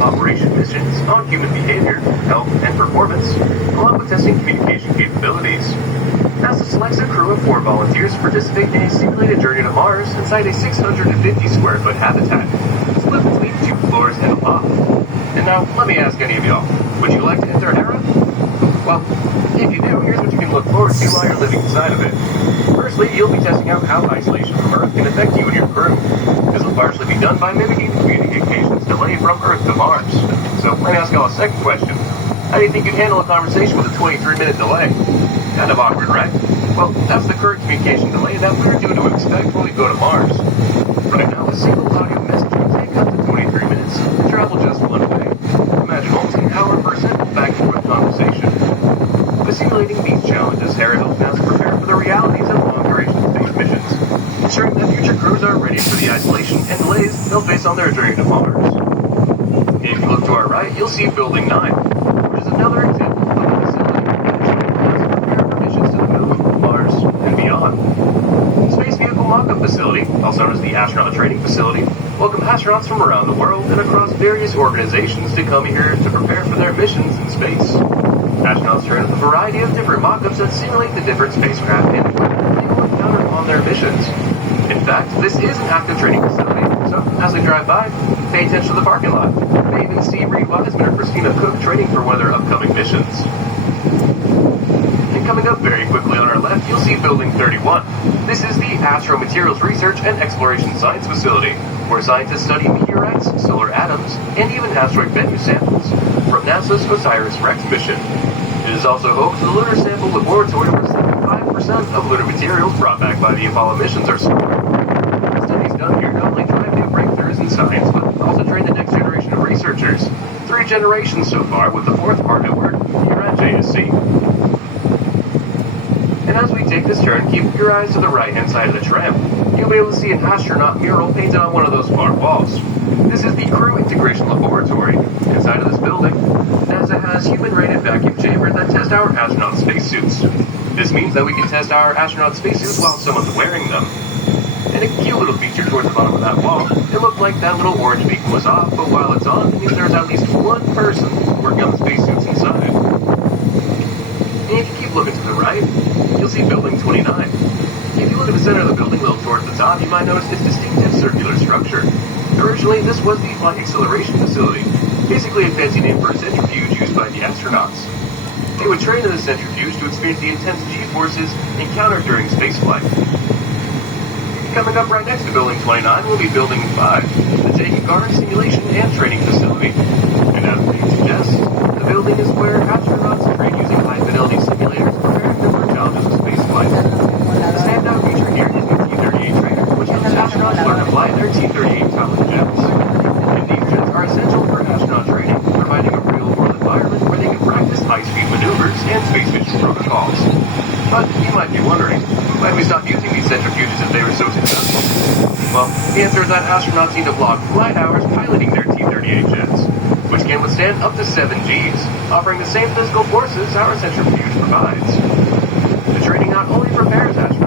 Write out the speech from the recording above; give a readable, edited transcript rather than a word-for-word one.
operation missions on human behavior, health, and performance, along with testing communication capabilities. NASA selects a crew of 4 volunteers to participate in a simulated journey to Mars inside a 650 square foot habitat, split between 2 floors and a loft. And now, let me ask any of y'all, would you like to enter Hera? Well, if you do, here's what you can look forward to while you're living inside of it. Firstly, you'll be testing out how isolation from Earth can affect you and your crew. This will partially be done by mimicking the communications delay from Earth to Mars. So, let me ask y'all a second question. How do you think you'd handle a conversation with a 23-minute delay? Kind of awkward, right? Well, that's the current communication delay that we're due to expect when we go to Mars. Right now, a single audio message can take up to 23 minutes to travel just one way. Imagine almost an hour per second back-and-forth conversation. By simulating these challenges, Hera helps NASA prepare for the realities of long-duration space missions, ensuring that future crews are ready for the isolation and delays they'll face on their journey to Mars. If you look to our right, you'll see Building 9, which is another example of a facility ensuring NASA prepare for missions to the Moon, Mars, and beyond. Space Vehicle Mock-Up Facility, also known as the Astronaut Training Facility, welcome astronauts from around the world and across various organizations to come here to prepare for their missions in space. Astronauts train with a variety of different mock-ups that simulate the different spacecraft and equipment they will encounter on their missions. In fact, this is an active training facility, so as they drive by, pay attention to the parking lot. You may even see Reed Wiseman or Christina Cook training for one of their upcoming missions. And coming up very quickly on our left, you'll see Building 31. This is the Astro Materials Research and Exploration Science Facility, where scientists study meteorites, solar atoms, and even asteroid venue samples from NASA's OSIRIS-REx mission. It is also home to the Lunar Sample Laboratory, where 75% of lunar materials brought back by the Apollo missions are stored. The studies done here not only drive new breakthroughs in science, but also train the next generation of researchers. 3 generations so far, with the 4th hard at work here at JSC. And as we take this turn, keep your eyes to the right-hand side of the tram. You'll be able to see an astronaut mural painted on one of those far walls. This is the Crew Integration Laboratory. Inside of this building, NASA has human-rated vacuum chambers that test our astronaut spacesuits. This means that we can test our astronaut spacesuits while someone's wearing them. And a cute little feature towards the bottom of that wall, it looked like that little orange beacon was off, but while it's on, it means there's at least one person working on the spacesuits inside. And if you keep looking to the right, you'll see Building 29. If you look at the center of the building a little towards the top, you might notice its distinctive circular structure. Originally, this was the Flight Acceleration Facility, basically a fancy name for a centrifuge used by the astronauts. They would train in the centrifuge to experience the intense G-forces encountered during spaceflight. Coming up right next to Building 29 will be Building 5, the Jacob Garner Simulation and Training Facility. And as the name suggests, the building is where astronauts train using high-fidelity simulators preparing them for challenges of spaceflight. The standout feature here is the T-38 trainer, which helps astronauts learn to fly their T-38 Talon jets. And these jets are essential for astronaut training, providing a real-world environment where they can practice high-speed maneuvers and space mission protocols. But you might be wondering, why did we stop using these centrifuges if they were so successful? Well, the answer is that astronauts need to log flight hours piloting their T-38 jets, which can withstand up to 7 Gs, offering the same physical forces our centrifuge provides. The training not only prepares astronauts